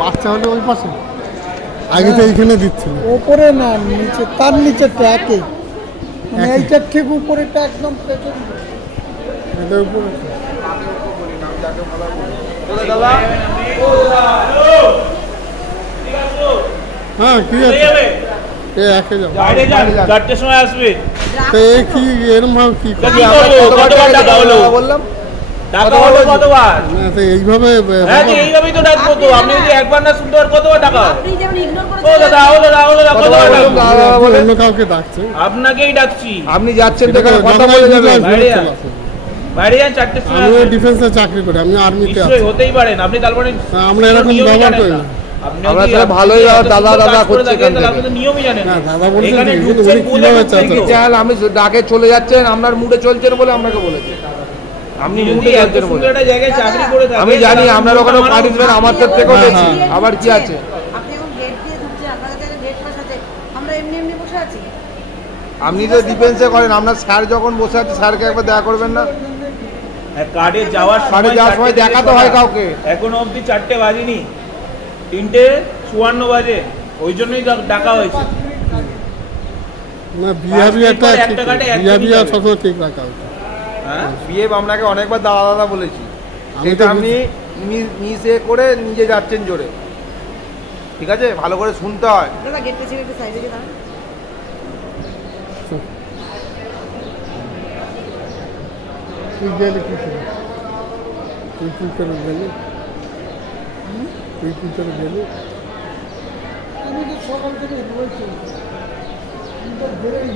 বাচ্চা হলে ওই পাশে আগে তো এইখানে দিচ্ছিল ওপরে না নিচে, তার নিচেরটা একই, মানে এইটার ঠিক উপরেটা একদম পেছনে। এটা উপরে হ্যাঁ কি আছে একে যাও বাইরে যান, 4টের সময় আসবে। তো এ কি এরকম ভাবে কি কি করবো? কতবার টাকা হলো বললাম টাকা হলো কতবার? না তো এইভাবে হ্যাঁ যে এইভাবেই তো ডাকবো তো। আপনি যদি একবার না শুনতে পারেন কতবার টাকা? আপনি যেমন ইগনোর ও করেছেন দাদা ও দাদা ও দাদা কতবার ডাকবো? অন্য কাউকে ডাকছে আপনাকেই ডাকছি। আপনি যাচ্ছেন তো এখানে কথা বলে যাবেন। বাইরে যান, 4টের সময় আমি আসবেন। ডিফেন্সে চাকরি করি, আমি আর্মিতে আছি। নিশ্চয়ই হতেই পারেন আপনি, তারপরে আমরা এরকম ব্যবহার করি না। আমরা তাহলে ভালোই দাদা দাদা করছি এখান থেকে। আপনি তো নিয়মই জানেন না না। দাদা বলছেন এখানে কি, ঢুকছেন উনি বলে কিভাবে ঢুকছেন চাচ্ছেন? তো। চাল আমি ডাকে চলে যাচ্ছেন, আপনার মুডে চলছেন বলে আপনাকে বলেছি। আপনি যদি মুডে এত চলছেন বলে সুন্দর একটা জায়গায় চাকরি করে থাকেন, আমি জানি তাহলে আপনার ওখানে আমার পার্টিসিপেন্ট আমার থেকেও বেশি। হ্যাঁ। আবার কি আছে? আপনি এখন গেট দিয়ে ঢুকছেন, আপনার কাছে গেট পাস আছে, আমরা এমনি এমনি বসে আছি। আপনি তো ডিফেন্সে করেন, আপনার স্যার যখন বসে আছে স্যারকে একবার দেখা করবেন না? কার্ডে যাওয়ার কার্ডে যাওয়ার সময় দেখা তো হয় কাউকে। এখনো অবধি 4টে বাজেনি, 3:54 বাজে, ওই জন্যই ডাকা হয়েছে। না বিহেভিয়ারটা একটা ঠিক, কাটে একদমই বিহেভিয়ার যাবে। সবসময় ঠিক রাখা উচিত। হ্যাঁ বিহেভ আপনাকে অনেকবার দাদা দাদা বলেছি, আমি সেটা তো আপনি মিসে করে নিজে যাচ্ছেন জোরে। ঠিক আছে, ভালো করে শুনতে হয়। দাদা গেটটা ছেড়ে একটু সাইডে গিয়ে দাঁড়ান। তুই গেলে কি ছিল? তুই কি করে গেলি? তুই কি করে গেলি? আমি তো সকাল থেকে রয়েছি, আমি তো বেরোই।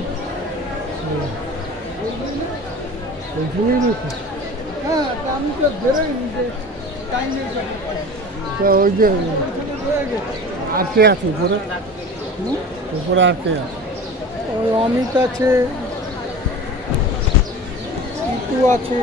ওইখানেই নাকি? হ্যাঁ, তা আমি তো বেরোইনি, যে টাইমে তা ওই যে রয়ে গেছে। আর কে আছে উপরে? উপরে আর কে আছে? ওই অমিত আছে, ইটু আছে,